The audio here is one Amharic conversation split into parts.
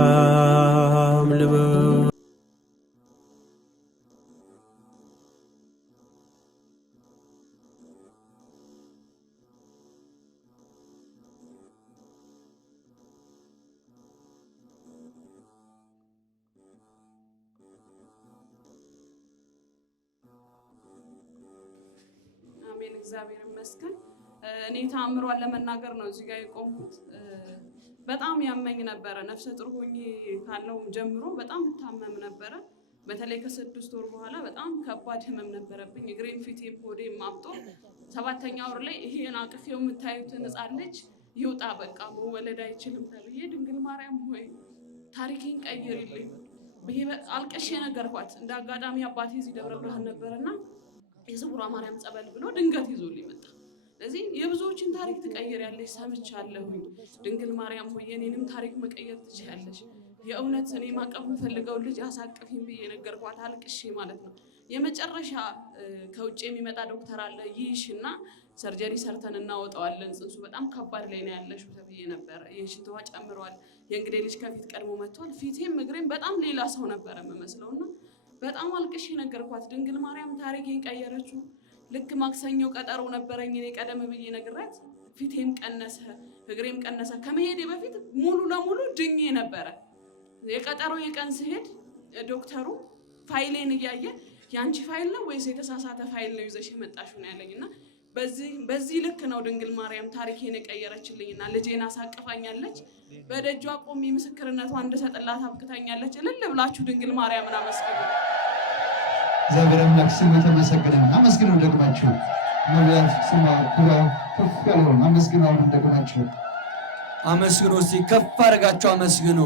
ማርያም ልበል። አሜን። እግዚአብሔር ይመስገን። እኔ ተአምሯን ለመናገር ነው እዚህ ጋር የቆምኩት። በጣም ያመኝ ነበረ። ነፍሰ ጡር ሆኜ ካለው ጀምሮ በጣም እታመም ነበረ። በተለይ ከ6 ወር በኋላ በጣም ከባድ ህመም ነበረብኝ። እግሬን፣ ፊቴም ሆዴም አብጦ 7ኛ ወር ላይ ይሄን አቅፌው የምታዩትን ሕፃን ልጅ ይውጣ በቃ መወለድ አይችልም ተብዬ ድንግል ማርያም ሆይ ታሪኬን ቀይሪልኝ ብዬ አልቅሼ ነገርኳት። እንደ አጋጣሚ አባቴ እዚህ ደብረ ብርሃን ነበርና የስውሯ ማርያም ጸበል ብሎ ድንገት ይዞልኝ መጣ። ስለዚህ የብዙዎችን ታሪክ ትቀይሪያለሽ ሰምቻለሁኝ። ድንግል ማርያም ሆይ የኔንም ታሪክ መቀየር ትችያለሽ። የእውነት እኔ ማቀፍ የምፈልገው ልጅ አሳቅፊኝ ብዬ ነገርኳት አልቅሼ ማለት ነው። የመጨረሻ ከውጭ የሚመጣ ዶክተር አለ ይሽና ሰርጀሪ ሰርተን እናወጣዋለን፣ ጽንሱ በጣም ከባድ ላይ ነው ያለሽው ተብዬ ነበረ። የሽንትዋ ጨምሯል። የእንግዴ ልጅ ከፊት ቀድሞ መጥቷል። ፊቴም እግሬም በጣም ሌላ ሰው ነበረ የምመስለውና በጣም አልቅሼ ነገርኳት። ድንግል ማርያም ታሪኬን ቀየረችው። ልክ ማክሰኞ ቀጠሮ ነበረኝ እኔ ቀደም ብዬ ነግራት፣ ፊቴም ቀነሰ፣ እግሬም ቀነሰ። ከመሄዴ በፊት ሙሉ ለሙሉ ድኜ ነበረ። የቀጠሮ የቀን ስሄድ ዶክተሩ ፋይሌን እያየ ያንቺ ፋይል ነው ወይስ የተሳሳተ ፋይል ነው ይዘሽ የመጣሽው ነው ያለኝና በዚህ ልክ ነው ድንግል ማርያም ታሪኬን የቀየረችልኝና ልጄን አሳቅፋኛለች። በደጇ ቆሜ ምስክርነቷን እንድሰጥላት አብቅታኛለች። እልል ብላችሁ ድንግል ማርያምን አመስግኑ። እግዚአብሔር አምላክ ስሙ የተመሰገነ ነው። አመስግኑ ደግማችሁ። ነቢያት ስማ ኩራ ከፍ ያለው አመስግኑ። አሁን ደግማችሁ አመስግኑ። እስቲ ከፍ አድርጋችሁ አመስግኑ።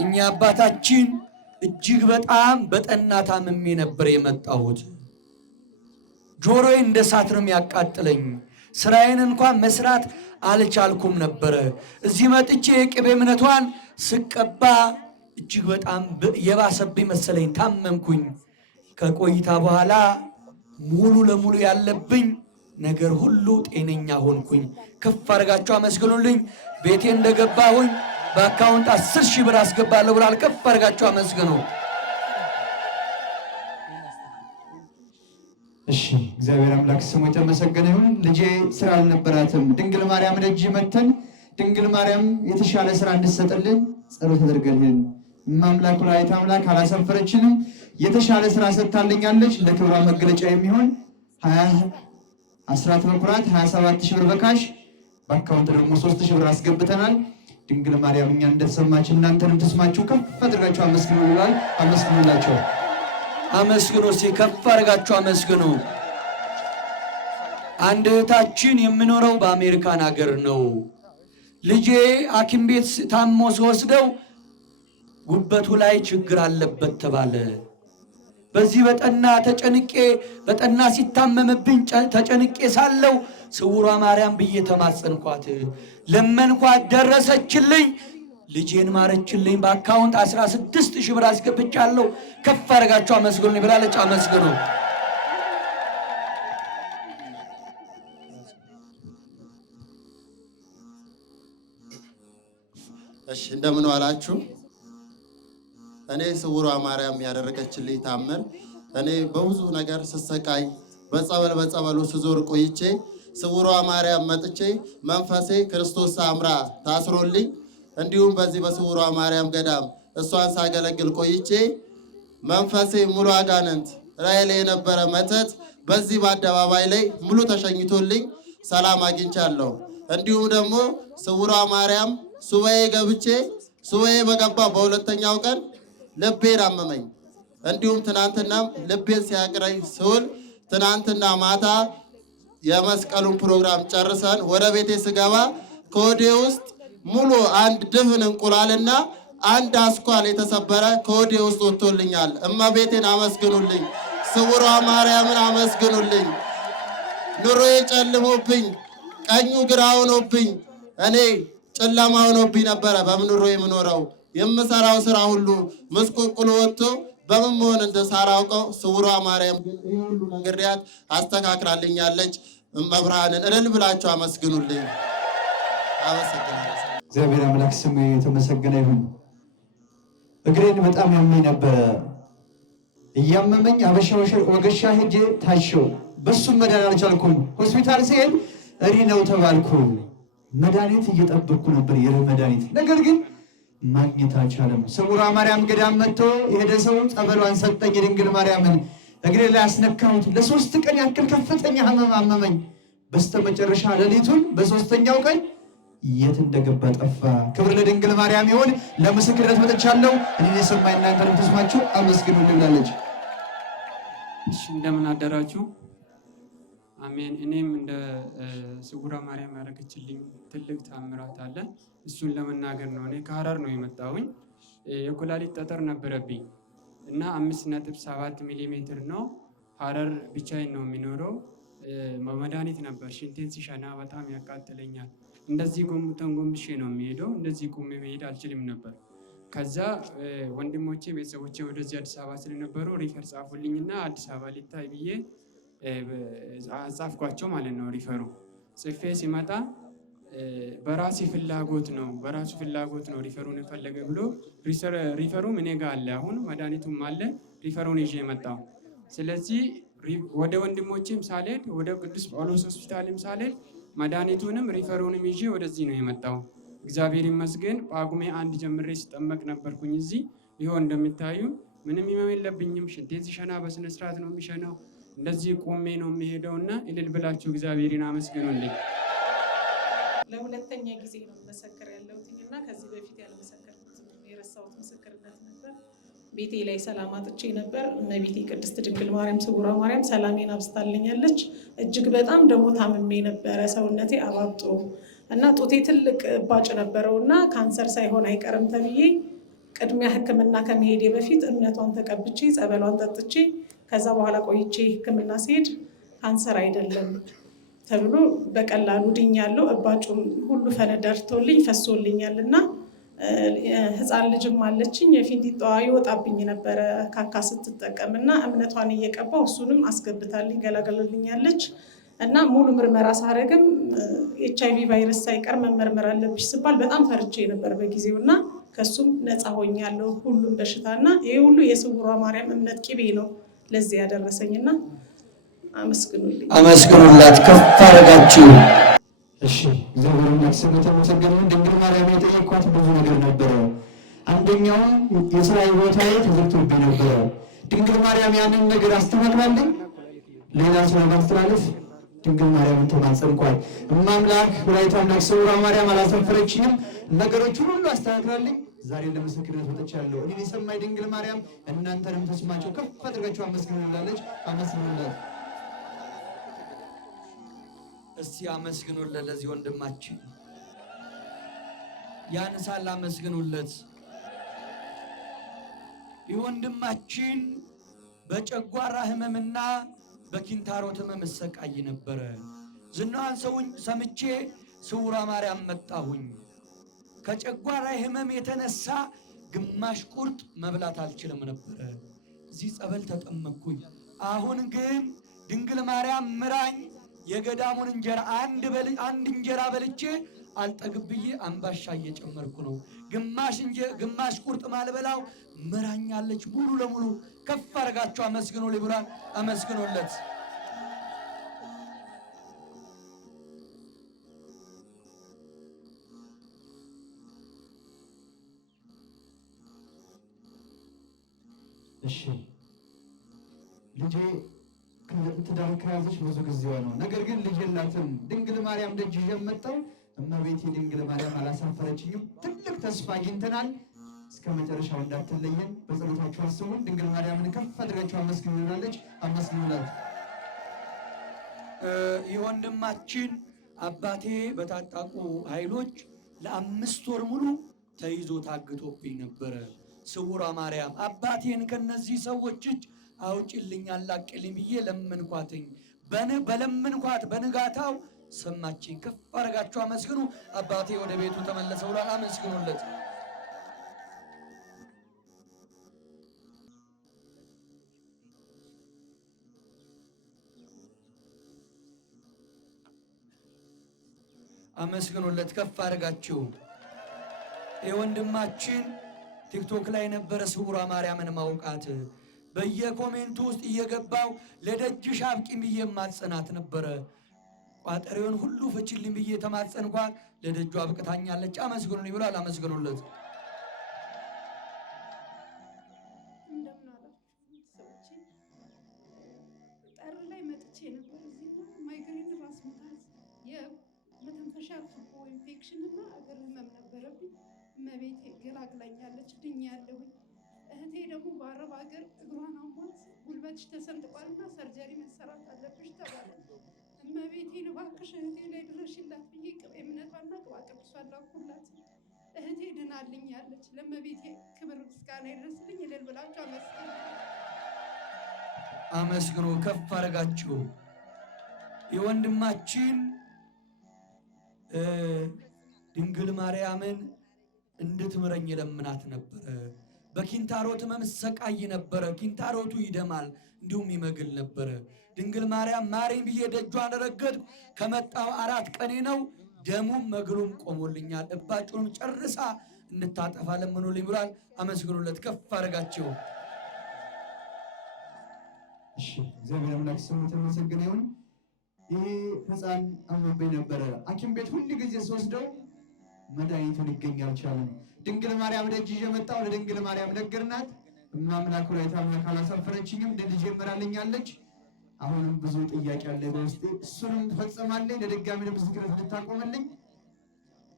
እኛ አባታችን እጅግ በጣም በጠና ታምሜ ነበር የመጣሁት። ጆሮዬ እንደ እሳት ነው የሚያቃጥለኝ። ስራዬን እንኳን መስራት አልቻልኩም ነበረ። እዚህ መጥቼ የቅቤ እምነቷን ስቀባ እጅግ በጣም የባሰብኝ መሰለኝ፣ ታመምኩኝ። ከቆይታ በኋላ ሙሉ ለሙሉ ያለብኝ ነገር ሁሉ ጤነኛ ሆንኩኝ። ከፍ አድርጋችሁ አመስግኑልኝ። ቤቴ እንደገባሁኝ በአካውንት 10,000 ብር አስገባለሁ ብሏል። ከፍ አድርጋችሁ አመስግኑ። እሺ፣ እግዚአብሔር አምላክ ስሙ የተመሰገነ ይሁን። ልጄ ስራ አልነበራትም። ድንግል ማርያም ደጅ መተን ድንግል ማርያም የተሻለ ስራ እንድትሰጥልን ጸሎት አድርገልን። አምላክ ወላዲተ አምላክ አላሰፈረችንም። የተሻለ ስራ ሰጥታልኛለች። ለክብሯ መገለጫ የሚሆን 20 አስራት በኩራት 27,000 ብር በካሽ በአካውንት ደግሞ 3,000 ብር አስገብተናል። ድንግል ማርያም እኛን እንደተሰማችን እናንተንም ተስማችሁ ከፍ አድርጋችሁ አመስግኑ ይላል። አመስግኑላቸው። አመስግኑ። እስቲ ከፍ አድርጋችሁ አመስግኑ። አንድ እህታችን የምኖረው በአሜሪካን ሀገር ነው። ልጄ ሐኪም ቤት ታሞ ሲወስደው ጉበቱ ላይ ችግር አለበት ተባለ። በዚህ በጠና ሲታመምብኝ ተጨንቄ ሳለው ስውሯ ማርያም ብዬ ተማጸንኳት፣ ለመንኳት፣ ደረሰችልኝ፣ ልጄን ማረችልኝ። በአካውንት 16,000 ብር አስገብቻለሁ። ከፍ አድርጋችሁ አመስግኑ ብላለች። አመስግኑ። እሺ፣ እንደምን ዋላችሁ? እኔ ስውሯ ማርያም ያደረገችልኝ ታምር፣ እኔ በብዙ ነገር ስሰቃይ በጸበሉ ስዞር ቆይቼ ስውሯ ማርያም መጥቼ መንፈሴ ክርስቶስ አምራ ታስሮልኝ፣ እንዲሁም በዚህ በስውሯ ማርያም ገዳም እሷን ሳገለግል ቆይቼ መንፈሴ ሙሉ አጋንንት ራእይ ላይ የነበረ መተት በዚህ በአደባባይ ላይ ሙሉ ተሸኝቶልኝ ሰላም አግኝቻለሁ። እንዲሁም ደግሞ ስውሯ ማርያም ሱባኤ ገብቼ ሱባኤ በገባ በሁለተኛው ቀን ልቤን አመመኝ። እንዲሁም ትናንትናም ልቤን ሲያቅረኝ ስውል ትናንትና ማታ የመስቀሉን ፕሮግራም ጨርሰን ወደ ቤቴ ስገባ ከወዴ ውስጥ ሙሉ አንድ ድፍን እንቁላልና አንድ አስኳል የተሰበረ ከወዴ ውስጥ ወጥቶልኛል። እመቤቴን አመስግኑልኝ። ስውሯ ማርያምን አመስግኑልኝ። ኑሮዬ ጨልሞብኝ ቀኙ ግራ ሆኖብኝ እኔ ጨለማ ሆኖብኝ ነበረ። በምን ኑሮ የምኖረው የምሰራው ስራ ሁሉ ምስቁልቁል ወጥቶ በምን መሆን እንደሳራውቀው ስውሯ ማርያም ሁሉ ነገርያት አስተካክላልኛለች። መብርሃንን እልል ብላችሁ አመስግኑልኝ። አመሰግናለሁ። እግዚአብሔር አምላክ ስሙ የተመሰገነ ይሁን። እግሬን በጣም ያመኝ ነበረ። እያመመኝ አበሻ ወገሻ ሄጄ ታሸው፣ በሱም መዳን አልቻልኩም። ሆስፒታል ሲሄድ እሪ ነው ተባልኩ። መድኃኒት እየጠበቅኩ ነበር፣ የርህ መድኃኒት፣ ነገር ግን ማግኘት አልቻለም። ስውሯ ማርያም ገዳም መጥቶ የሄደ ሰው ጸበሏን ሰጠኝ። የድንግል ማርያምን እግሬ ላይ አስነካሁት። ለ3 ቀን ያክል ከፍተኛ ህመም አመመኝ። በስተመጨረሻ ሌሊቱን በ3ኛው ቀን የት እንደገባ ጠፋ። ክብር ለድንግል ማርያም ይሁን። ለምስክርነት መጥቻለሁ። እኔን የሰማኝ እናንተንም ተስማችሁ አመስግኑልኝ ብላለች። እሺ እንደምን አደራችሁ? አሜን። እኔም እንደ ስውሯ ማርያም ያደረገችልኝ ትልቅ ታምራት አለ። እሱን ለመናገር ነው። እኔ ከሐረር ነው የመጣሁኝ። የኩላሊት ጠጠር ነበረብኝ እና 5.7 ሚሊ ሜትር ነው። ሐረር ብቻዬን ነው የሚኖረው። መድኃኒት ነበር። ሽንቴን ሲሸና በጣም ያቃጥለኛል። እንደዚህ ተንጎንብሼ ነው የሚሄደው። እንደዚህ ቁሜ መሄድ አልችልም ነበር። ከዛ ወንድሞቼ ቤተሰቦቼ ወደዚህ አዲስ አበባ ስለነበሩ ሪፈር ጻፉልኝና አዲስ አበባ ሊታይ ብዬ ጻፍኳቸው ማለት ነው። ሪፈሩ ጽፌ ሲመጣ በራሱ ፍላጎት ነው ሪፈሩን የፈለገ ብሎ ሪፈሩም እኔ ጋር አለ። አሁን መድኃኒቱም አለ። ሪፈሩን ይዤ የመጣው ስለዚህ ወደ ወንድሞቼም ሳልሄድ ወደ ቅዱስ ጳውሎስ ሆስፒታልም ሳልሄድ መድኃኒቱንም ሪፈሩንም ይዤ ወደዚህ ነው የመጣው። እግዚአብሔር ይመስገን። ጳጉሜ 1 ጀምሬ ሲጠመቅ ነበርኩኝ እዚህ። ይኸው እንደምታዩ ምንም ህመም የለብኝም። ሽንቴን ሲሸና በስነ ስርዓት ነው የሚሸናው። እንደዚህ ቆሜ ነው የሚሄደውና እልል ብላችሁ እግዚአብሔርን አመስግኑልኝ። ለሁለተኛ ጊዜ ነው መሰከር ያለሁትና ከዚህ በፊት ያልመሰከርኩት የረሳሁት ምስክርነት ነበር። ቤቴ ላይ ሰላም አጥቼ ነበር። እመቤቴ ቅድስት ድንግል ማርያም ስውሯ ማርያም ሰላሜን አብስታልኛለች። እጅግ በጣም ደግሞ ታምሜ ነበረ። ሰውነቴ አባብጦ እና ጡቴ ትልቅ እባጭ ነበረውና ካንሰር ሳይሆን አይቀርም ተብዬ ቅድሚያ ሕክምና ከመሄዴ በፊት እምነቷን ተቀብቼ ጸበሏን ጠጥቼ ከዛ በኋላ ቆይቼ ሕክምና ሲሄድ ካንሰር አይደለም ተብሎ በቀላሉ ድኛለሁ። እባጩም ሁሉ ፈነዳርቶልኝ ፈሶልኛል እና ህፃን ልጅም አለችኝ። የፊንጢጣዋ ይወጣብኝ ነበረ ካካ ስትጠቀም እና እምነቷን እየቀባው እሱንም አስገብታልኝ ገላገለልኛለች እና ሙሉ ምርመራ ሳረግም HIV ቫይረስ ሳይቀር መመርመር አለብሽ ስባል በጣም ፈርቼ ነበር በጊዜው እና ከሱም ነፃ ሆኛለሁ ሁሉም በሽታና ይሄ ሁሉ የስውሯ ማርያም እምነት ቂቤ ነው ለዚህ ያደረሰኝና አመስግኑልኝ። አመስግኑላት ከፍ አደረጋችሁ። እሺ እግዚአብሔር ይመስገን የተመሰገነ። ድንግል ማርያም የጠየኳት ብዙ ነገር ነበረ። አንደኛው የሥራ ቦታዬ ተዘግቶብኝ ነበረ። ድንግል ማርያም ያንን ነገር አስተካክላለኝ። ሌላ ስራ ማስተላለፍ ድንግል ማርያምን ተማጸንኳት። እማምላክ ወላዲተ አምላክ ስውሯ ማርያም አላሰፈረችኝም። ነገሮችን ሁሉ አስተካክላለኝ። ዛሬ ለምስክርነት ወጥቻለሁ። እኔን የሰማይ ድንግል ማርያም እናንተንም ተስማቸው ከፍ አድርጋችሁ አመስግኑላለች። አመስግኑላት እስቲ አመስግኑለት። ለዚህ ወንድማችን ያንሳል። አመስግኑለት። ይህ ወንድማችን በጨጓራ ህመምና በኪንታሮት ህመም ሰቃይ ነበረ። ዝናዋን ሰምቼ ስውሯ ማርያም መጣሁኝ። ከጨጓራ ህመም የተነሳ ግማሽ ቁርጥ መብላት አልችልም ነበረ። እዚህ ጸበል ተጠመቅኩኝ። አሁን ግን ድንግል ማርያም ምራኝ። የገዳሙን እንጀራ አንድ እንጀራ በልቼ አልጠግብዬ አምባሻ እየጨመርኩ ነው። ግማሽ ቁርጥ ማልበላው ምራኛለች ሙሉ ለሙሉ። ከፍ አድርጋችሁ አመስግኑልኝ ብሏል። አመስግኑለት። እሺ ልጄ ትዳር ከያዘች ብዙ ጊዜዋ ነው። ነገር ግን ልጅ የላትም። ድንግል ማርያም ደጅ መጣሁ። እመቤቴ ድንግል ማርያም አላሳፈረችኝም። ትልቅ ተስፋ አግኝተናል። እስከ መጨረሻው እንዳትለየን በጸሎታችሁ አስቡን። ድንግል ማርያምን ከፍ አድርጋችሁ አመስግኑላለች። አመስግኑላት። የወንድማችን አባቴ በታጣቁ ኃይሎች ለ5 ወር ሙሉ ተይዞ ታግቶብኝ ነበረ። ስውሯ ማርያም አባቴን ከነዚህ ሰዎች እጅ አውጭልኝ አላቅልኝ ብዬ ለምንኳትኝ። በለምንኳት በንጋታው ሰማችኝ። ከፍ አድርጋችሁ አመስግኑ። አባቴ ወደ ቤቱ ተመለሰ ብሏል። አመስግኑለት። አመስግኑለት ከፍ አድርጋችሁ። የወንድማችን ቲክቶክ ላይ ነበረ ስውሯ ማርያምን ማውቃት በየኮሜንቱ ውስጥ እየገባው ለደጅሽ አብቂኝ ብዬ ማጸናት ነበረ። ቋጠሬውን ሁሉ ፍችልኝ ብዬ ተማጸንኳት፣ ለደጁ አብቅታኛለች። አመስግኑልኝ ብሏል። አመስግኑለት። እንደምን አላችሁ ሰዎች? ጥር ላይ መጥቼ ነበር እዚህ ማይግሬን ራስ ምታት የመተንፈሻ ቱቦ ኢንፌክሽን እና እግር ህመም ነበረብኝ። እመቤቴ ገላግላኛለች፣ ድኛለሁኝ። እህቴ ደግሞ በአረብ ሀገር እግሯን አሟት ጉልበትሽ ተሰንጥቋልና ሰርጀሪ መሰራት አለብሽ ተባለ። እመቤቴን እባክሽ እህቴ ላይ ድረሽላት ብዬ እምነቷና ቅባ ቅዱሷን ላኩላት። እህቴ ድናልኛለች። ለእመቤቴ ክብር ምስጋና ይድረስልኝ። እልል ብላችሁ አመስግኑ ከፍ አድርጋችሁ። የወንድማችን ድንግል ማርያምን እንድትምረኝ ለምናት ነበረ። በኪንታሮት ህመም ሰቃይ ነበረ። ኪንታሮቱ ይደማል እንዲሁም ይመግል ነበረ። ድንግል ማርያም ማረኝ ብዬ ደጇን ረገጥኩ። ከመጣው 4 ቀኔ ነው። ደሙም መግሉም ቆሞልኛል። እባጩንም ጨርሳ እንድታጠፋ ለምኑልኝ ብሏል። አመስግኑለት ከፍ አድርጋችሁ። እሺ እግዚአብሔር አምላክ ስሙ የተመሰገነ ይሁን። ይሄ ሕፃን አሞብኝ ነበረ። ሐኪም ቤት ሁሉ ጊዜ ስወስደው መድኃኒቱን ይገኝ አልቻለም። ድንግል ማርያም ደጅ ይዤ መጣሁ። ለድንግል ማርያም ነገርናት። እማምላክ ወላዲተ አምላክ አላሳፈረችኝም። ድል ጀምራልኛለች። አሁንም ብዙ ጥያቄ አለ በውስጤ፣ እሱንም ፈጽማለኝ። ለድጋሚ ምስክርነት እንድታቆምልኝ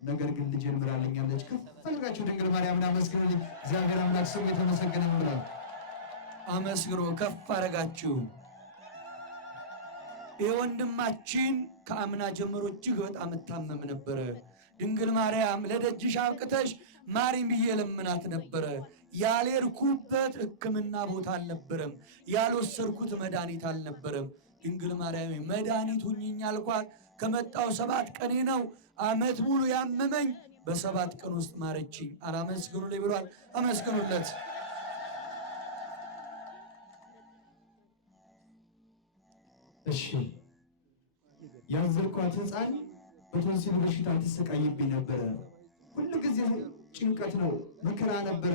ነገር ግን ልጅ ጀምራልኛለች። ከፈልጋችሁ ድንግል ማርያምን አመስግኑልኝ። እግዚአብሔር አምላክ ስሙ የተመሰገነ ይሁን። አመስግኑ ከፍ አድርጋችሁ። የወንድማችን ከአምና ጀምሮ እጅግ በጣም እታመም ነበረ። ድንግል ማርያም ለደጅሽ አብቅተሽ ማሪኝ ብዬ ለምናት ነበረ። ያልሄድኩበት ሕክምና ቦታ አልነበረም። ያልወሰድኩት መድኃኒት አልነበረም። ድንግል ማርያም መድኃኒት ሁኚኝ አልኳት። ከመጣው 7 ቀኔ ነው። ዓመት ሙሉ ያመመኝ በ7 ቀን ውስጥ ማረችኝ። አመስግኑልኝ ብሏል። አመስግኑለት። እሺ ያዘልኳት ሕፃን በቶንሲል በሽታ ትሰቃይብኝ ነበረ። ሁሉ ጊዜ ጭንቀት ነው፣ መከራ ነበረ።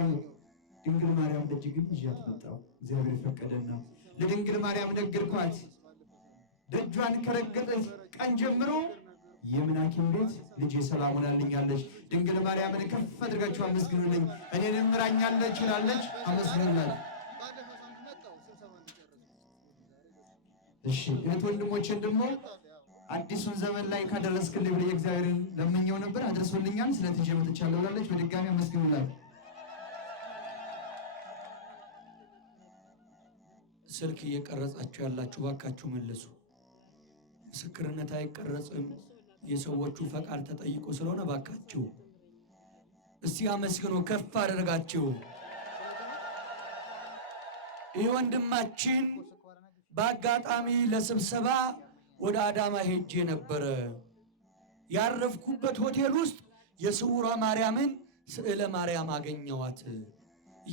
ድንግል ማርያም ደጅ ግን ይዣት መጣሁ። እግዚአብሔር ፈቀደና ለድንግል ማርያም ነገርኳት። ደጇን ከረገጠች ቀን ጀምሮ የምን ሐኪም ቤት ልጄ ሰላም ሆናልኛለች። ድንግል ማርያምን ከፍ አድርጋችሁ አመስግኑልኝ። እኔን ምራኛለች ይላለች። አመስግኑልኝ። እሺ እህት ወንድሞቼን ደግሞ አዲሱን ዘመን ላይ ካደረስክልኝ ብዬ እግዚአብሔርን ለምኜው ነበር፣ አድርሶልኛል። ስለዚህ መጥቻለሁ ብላለች። በድጋሚ አመስግኑላት። ስልክ እየቀረጻችሁ ያላችሁ ባካችሁ መልሱ። ምስክርነት አይቀረጽም። የሰዎቹ ፈቃድ ተጠይቆ ስለሆነ ባካችሁ እስቲ አመስግኑ ከፍ አደረጋችሁ። ይህ ወንድማችን በአጋጣሚ ለስብሰባ ወደ አዳማ ሄጄ ነበረ። ያረፍኩበት ሆቴል ውስጥ የስውሯ ማርያምን ስዕለ ማርያም አገኘዋት።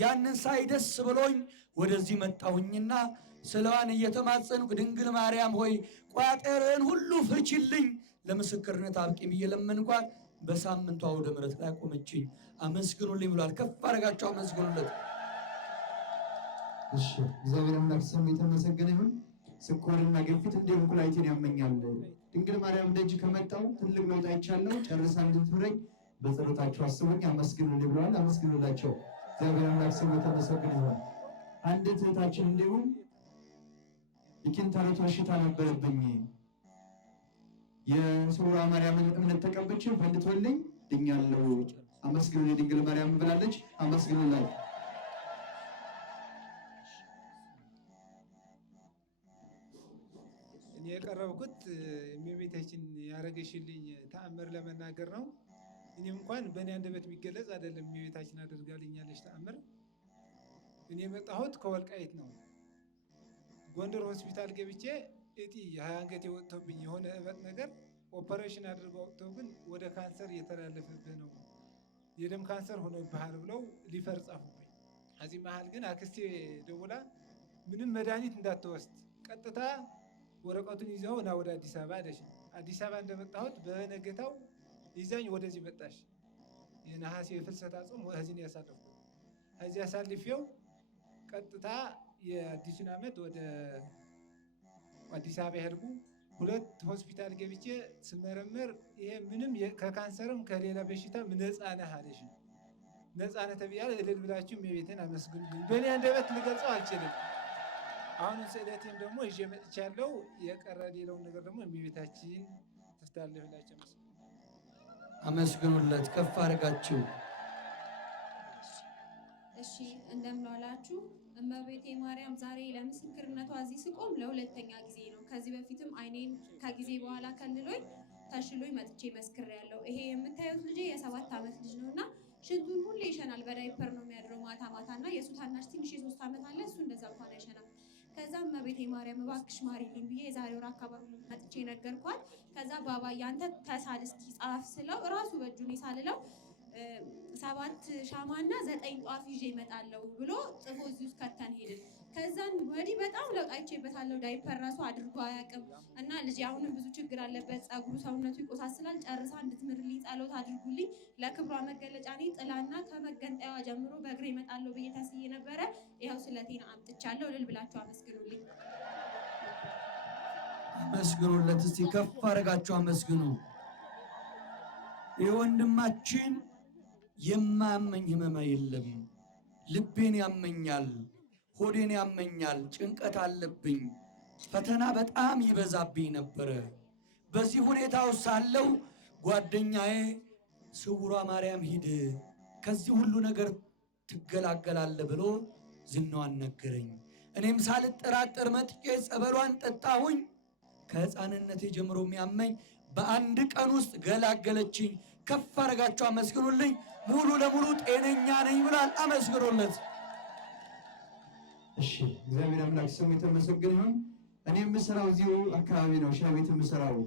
ያንን ሳይ ደስ ብሎኝ ወደዚህ መጣሁኝና ስለዋን እየተማጸንኩ ድንግል ማርያም ሆይ ቋጠረን ሁሉ ፍችልኝ፣ ለምስክርነት አብቂኝ ብዬ ለመንኳት። በሳምንቱ አውደ ምሕረት ላይ ቆመችኝ። አመስግኑልኝ ብሏል። ከፍ አድርጋችሁ አመስግኑለት። እሺ እግዚአብሔር አምላክ ስሙ የተመሰገነ ይሁን። ስኳርና ግፊት እንዲሁም ኩላሊቴን ያመኛል። ድንግል ማርያም ደጅ ከመጣሁ ትልቅ ለውጥ አይቻለሁ። ጨርሳ እንድትምረኝ በጸሎታችሁ አስቡኝ፣ አመስግኑልኝ ብለዋል። አመስግኑላቸው። እግዚአብሔር አምላክ ስሙ የተመሰገነ ይሁን። አንድ እህታችን እንዲሁም የኪንታሮት በሽታ ነበረብኝ። የስውሯ ማርያምን እምነት ተቀብቼ ፈንድቶልኝ ድኛለሁ። አመስግኑልኝ ድንግል ማርያም ብላለች። አመስግኑላት። እኔ የቀረብኩት እመቤታችን ያረገሽልኝ ተአምር ለመናገር ነው። እኔም እንኳን በእኔ አንደበት የሚገለጽ አይደለም። እመቤታችን አድርጋልኛለች ተአምር። እኔ የመጣሁት ከወልቃይት ነው። ጎንደር ሆስፒታል ገብቼ እጢ አንገቴ ወጥቶብኝ የሆነ እበጥ ነገር ኦፐሬሽን አድርገው ወጥተው ግን ወደ ካንሰር እየተላለፈብህ ነው፣ የደም ካንሰር ሆኖብሃል ብለው ሊፈር ጻፉብኝ። እዚህ መሀል ግን አክስቴ ደውላ ምንም መድኃኒት እንዳትወስድ ቀጥታ ወረቀቱን ይዘው ና ወደ አዲስ አበባ አለች። አዲስ አበባ እንደመጣሁት በነገታው ይዛኝ ወደዚህ መጣሽ። የነሐሴ የፍልሰታ ጾም ወደዚህ ነው ያሳለፍኩት። እዚህ አሳልፌው ቀጥታ የአዲሱን ዓመት ወደ አዲስ አበባ ሄድኩ። 2 ሆስፒታል ገብቼ ስመረመር ይሄ ምንም ከካንሰርም ከሌላ በሽታ ነፃ ነህ አለሽ። ነፃ ነህ ተብያለሁ። እልል ብላችሁ እመቤቴን አመስግኑልኝ። በእኔ አንደበት ልገልጸው አልችልም። አሁን ስዕለቴን ደግሞ ይዤ መጥቻለሁ። የቀረ ሌላውን ነገር ደግሞ እመቤታችን ትፍታልህላችሁ። አመስግኑለት፣ ከፍ አድርጋችሁ። እሺ እንደምን ዋላችሁ። እመቤቴ ማርያም ዛሬ ለምስክርነቷ እዚህ ስቆም ለሁለተኛ ጊዜ ነው። ከዚህ በፊትም አይኔን ከጊዜ በኋላ ከልሎኝ ተሽሎኝ መጥቼ መስክሬያለሁ። ይሄ የምታዩት ልጄ የ7 ዓመት ልጅ ነው እና ሽንቱን ሁሌ ይሸናል። በዳይፐር ነው የሚያድረው ማታ ማታ እና የእሱ ታናሽ ትንሽ የ3 ዓመት አለ። እሱ እንደዛ እንኳን አይሸናም። ከዛ እመቤቴ ማርያም እባክሽ ማሪልኝ ብዬ የዛሬ ወር አካባቢ መጥቼ ነገርኳት። ከዛ ባባ ያንተ ተሳል እስኪ ጻፍ ስለው እራሱ በእጁን ይሳልለው 7 ሻማና 9 ጧፍ ይዤ እመጣለሁ ብሎ ጽፎ እዚህ ውስጥ ከተን ሄድን። ከዛን ወዲህ በጣም ለውጥ አይቼበታለሁ። ዳይፐር ራሱ አድርጎ አያውቅም እና ልጅ አሁንም ብዙ ችግር አለበት። ጸጉሩ ሰውነቱ ይቆሳስላል። ጨርሳ እንድትምርልኝ ጸሎት አድርጉልኝ። ለክብሯ መገለጫ እኔ ጥላና ከመገንጠያዋ ጀምሮ በእግሬ እመጣለሁ ብዬ ተስዬ ነበረ። ይኸው ስለቴን አምጥቻለሁ። እልል ብላችሁ አመስግኑልኝ። አመስግኑለት እስቲ ከፍ አድርጋችሁ አመስግኑ። የወንድማችን የማያመኝ ህመም የለም። ልቤን ያመኛል፣ ሆዴን ያመኛል፣ ጭንቀት አለብኝ፣ ፈተና በጣም ይበዛብኝ ነበረ። በዚህ ሁኔታ ውስጥ ሳለው ጓደኛዬ ስውሯ ማርያም ሂድ ከዚህ ሁሉ ነገር ትገላገላለህ ብሎ ዝናዋን ነገረኝ። እኔም ሳልጠራጠር መጥቼ ጸበሏን ጠጣሁኝ። ከህፃንነቴ ጀምሮ የሚያመኝ በአንድ ቀን ውስጥ ገላገለችኝ። ከፍ አድርጋችሁ አመስግኑልኝ። ሙሉ ለሙሉ ጤነኛ ነኝ ብሏል። አመስግኑለት። እሺ እግዚአብሔር አምላክ ስሙ የተመሰገነ ይሁን። እኔ የምሰራው እዚሁ አካባቢ ነው፣ ሻይ ቤት የምሰራው።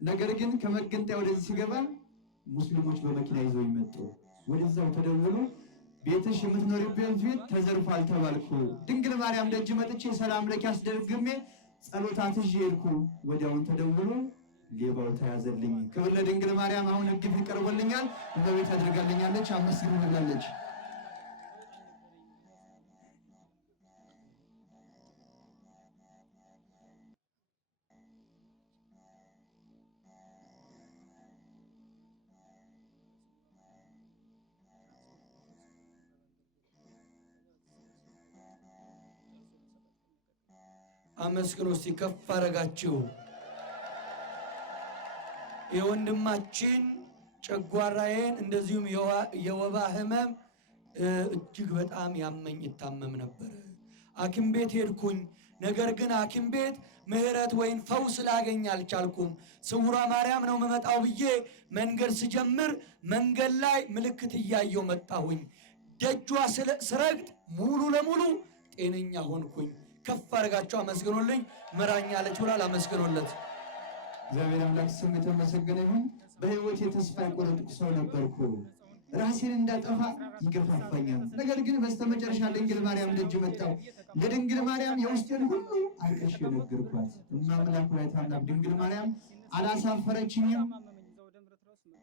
ነገር ግን ከመገንጠያ ወደዚህ ሲገባ ሙስሊሞች በመኪና ይዘው ይመጡ። ወደዛው ተደውሎ ቤትሽ የምትኖሪበት ቤት ተዘርፏል ተባልኩ። ድንግል ማርያም ደጅ መጥቼ ሰላም ለኪ አስደርግሜ ጸሎታት ይዤ ሄድኩ። ወዲያውን ተደውሎ ሌባው ተያዘልኝ። ክብር ለድንግል ማርያም። አሁን እግፍ ይቀርቦልኛል። እመቤት አድርጋልኛለች። አመስግኑልኛለች። አመስግኑ እስቲ ከፍ አደረጋችሁ። የወንድማችን ጨጓራዬን እንደዚሁም የወባ ህመም እጅግ በጣም ያመኝ ይታመም ነበር። ሐኪም ቤት ሄድኩኝ። ነገር ግን ሐኪም ቤት ምህረት ወይም ፈውስ ላገኝ አልቻልኩም። ስውሯ ማርያም ነው መመጣው ብዬ መንገድ ስጀምር መንገድ ላይ ምልክት እያየው መጣሁኝ። ደጇ ስረግጥ ሙሉ ለሙሉ ጤነኛ ሆንኩኝ። ከፍ አድርጋችሁ አመስግኑልኝ። ምራኛለች ብሏል። አመስግኑለት። እግዚአብሔር አምላክ ስም የተመሰገነ ይሁን። በህይወት የተስፋ የቆረጥኩ ሰው ነበርኩ። ራሴን እንዳጠፋ ይገፋፋኛል። ነገር ግን በስተመጨረሻ ድንግል ማርያም ደጅ መጣሁ። ለድንግል ማርያም የውስጤን ሁሉ አልቅሼ ነገርኳት። አምላክ ወላዲተ አምላክ ድንግል ማርያም አላሳፈረችኝም።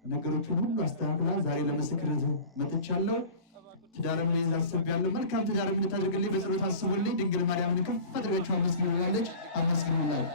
ነገሮችን ሁሉ አስተካክላ ዛሬ ለምስክርነት መጥቻለሁ። ትዳርም ላይ አስቤያለሁ። መልካም ትዳርም እንድታደርግልኝ በጸሎት አስቡልኝ። ድንግል ማርያምን ከፍ አድርጋችሁ አመስግኑልኛለች። አመስግኑላት።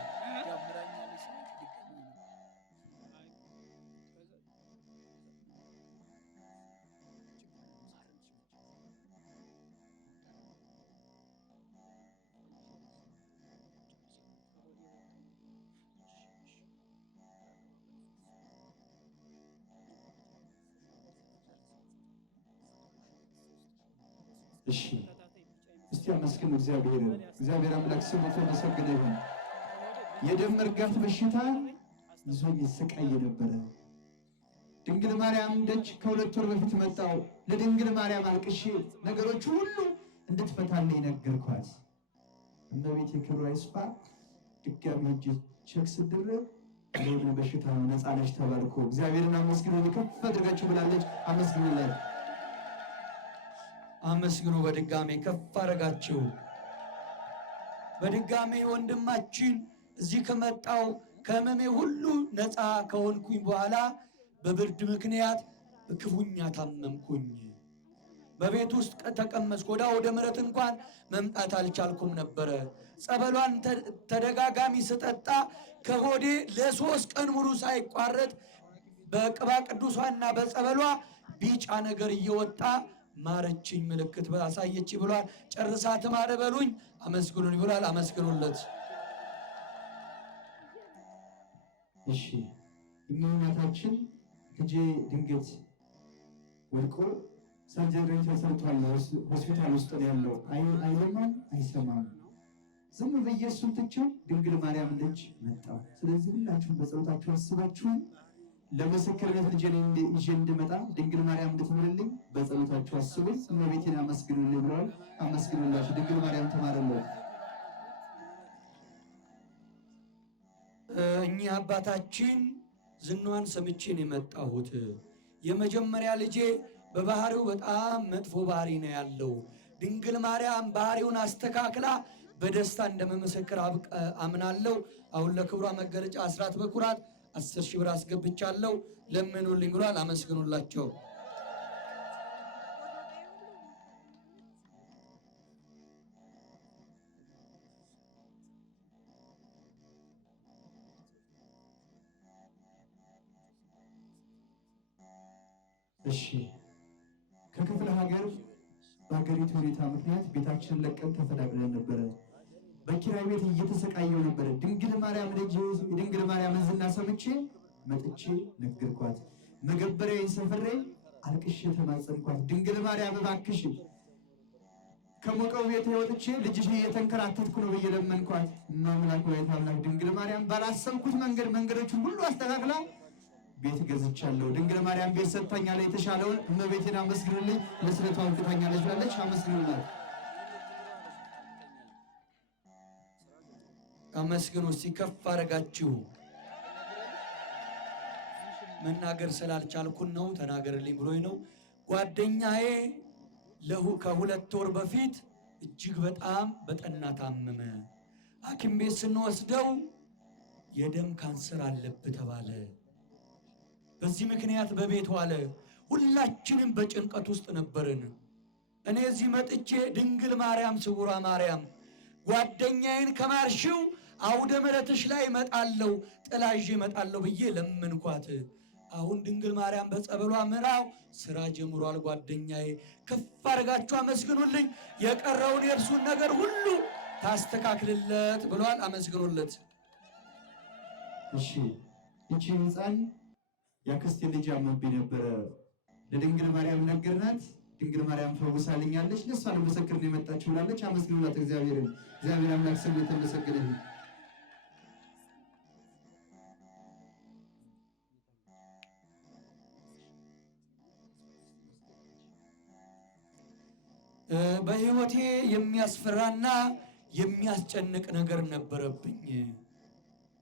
እሺ እስቲ አመስግኑ እግዚአብሔር። እግዚአብሔር አምላክ ስሙ የተመሰገነ ይሁን። የደም መርጋት በሽታ ይዞኝ ይሰቃይ ነበረ። ድንግል ማርያም ደጅ ከ2 ወር በፊት መጣሁ። ለድንግል ማርያም አልቅሼ ነገሮች ሁሉ እንድትፈታልኝ ነገርኳት። እመቤቴ ክብሯ ይስፋ። ድጋሚ እጅ ቼክ ስደረግ ለምን በሽታ ነፃ ነሽ ተባልኩ። እግዚአብሔርን አመስግኑ ከፍ አድርጋችሁ ብላለች። አመስግኑላት። አመስግኑ። በድጋሜ ከፍ አደረጋችሁ። በድጋሜ ወንድማችን እዚህ ከመጣው ከህመሜ ሁሉ ነፃ ከሆንኩኝ በኋላ በብርድ ምክንያት ክፉኛ ታመምኩኝ። በቤት ውስጥ ተቀመስኩ። ወደ ምሕረት እንኳን መምጣት አልቻልኩም ነበረ። ጸበሏን ተደጋጋሚ ስጠጣ ከሆዴ ለ3 ቀን ሙሉ ሳይቋረጥ በቅባ ቅዱሷና በጸበሏ ቢጫ ነገር እየወጣ ማረችኝ፣ ምልክት አሳየች ብሏል። ጨርሳ ትማረ በሉኝ፣ አመስግኑኝ ብሏል። አመስግኑለት። እሺ እኛ እናታችን ልጄ ድንገት ወድቆ ሰርጀሪ ተሰርቷል፣ ሆስፒታል ውስጥ ነው ያለው። አይለማም አይሰማም። ዝም ብዬ እሱን ትቼው ድንግል ማርያም ልጅ መጣ። ስለዚህ ሁላችሁም በጸሎታችሁ አስባችሁ ለምስክርነት ልጄን ይዤ እንድመጣ ድንግል ማርያም እንድትምርልኝ በጸሎታችሁ አስቡኝ። እመቤቴን አመስግኑልኝ ብለዋል። አመስግኑላችሁ። ድንግል ማርያም ተማረለት። እኚህ አባታችን ዝናዋን ሰምቼ ነው የመጣሁት። የመጀመሪያ ልጄ በባህሪው በጣም መጥፎ ባህሪ ነው ያለው። ድንግል ማርያም ባህሪውን አስተካክላ በደስታ እንደመመሰክር አምናለሁ። አሁን ለክብሯ መገለጫ አስራት በኩራት 10,000 ብር አስገብቻለሁ። ለምኑልኝ ብሏል። አመስግኑላቸው። እሺ ከክፍለ ሀገር በሀገሪቱ ሁኔታ ምክንያት ቤታችንን ለቀን ተፈናቅለን ነበረ። በኪራይ ቤት እየተሰቃየው ነበረ። ድንግል ማርያም ልጅ ድንግል ማርያም ዝና ሰምቼ መጥቼ ነገርኳት። መገበሪያዬን ሰፍሬ አልቅሼ ተማጸንኳት። ድንግል ማርያም እባክሽ ከሞቀው ቤት ወጥቼ ልጅሽ እየተንከራተትኩ ነው ብዬ ለመንኳት። ማምላክ ወይ ታምላክ ድንግል ማርያም ባላሰብኩት መንገዶችን ሁሉ አስተካክላ ቤት ገዝቻለሁ። ድንግል ማርያም ቤት ሰጥታኛለች። የተሻለውን እመቤቴን አመስግኑልኝ፣ ለስለቷ አውጥታኛለች ብላለች። አመስግኑላት። አመስግኑ እስቲ ከፍ አደረጋችሁ። መናገር ስላልቻልኩን ነው፣ ተናገርልኝ ብሎኝ ነው። ጓደኛዬ ከ2 ወር በፊት እጅግ በጣም በጠና ታመመ። ሐኪም ቤት ስንወስደው የደም ካንሰር አለብህ ተባለ። በዚህ ምክንያት በቤት ዋለ። ሁላችንም በጭንቀት ውስጥ ነበርን። እኔ እዚህ መጥቼ ድንግል ማርያም ስውሯ ማርያም ጓደኛዬን ከማርሽው አውደ ምሕረትሽ ላይ እመጣለሁ፣ ጥላ ይዤ እመጣለሁ ብዬ ለምንኳት። አሁን ድንግል ማርያም በጸበሏ ምራው ስራ ጀምሯል። ጓደኛዬ ከፍ አድርጋችሁ አመስግኑልኝ። የቀረውን የእርሱን ነገር ሁሉ ታስተካክልለት ብሏል። አመስግኑለት። እሺ እቺ ሕፃን ያክስቴ ልጅ አሞብኝ ነበረ። ለድንግል ማርያም ነገርናት። ድንግል ማርያም ፈውሳልኛለች። ለሷ ለመሰክር ነው የመጣችው ብላለች። አመስግኑላት እግዚአብሔርን። እግዚአብሔር አምላክ ስም የተመሰገነ ይሁን። በህይወቴ የሚያስፈራና የሚያስጨንቅ ነገር ነበረብኝ።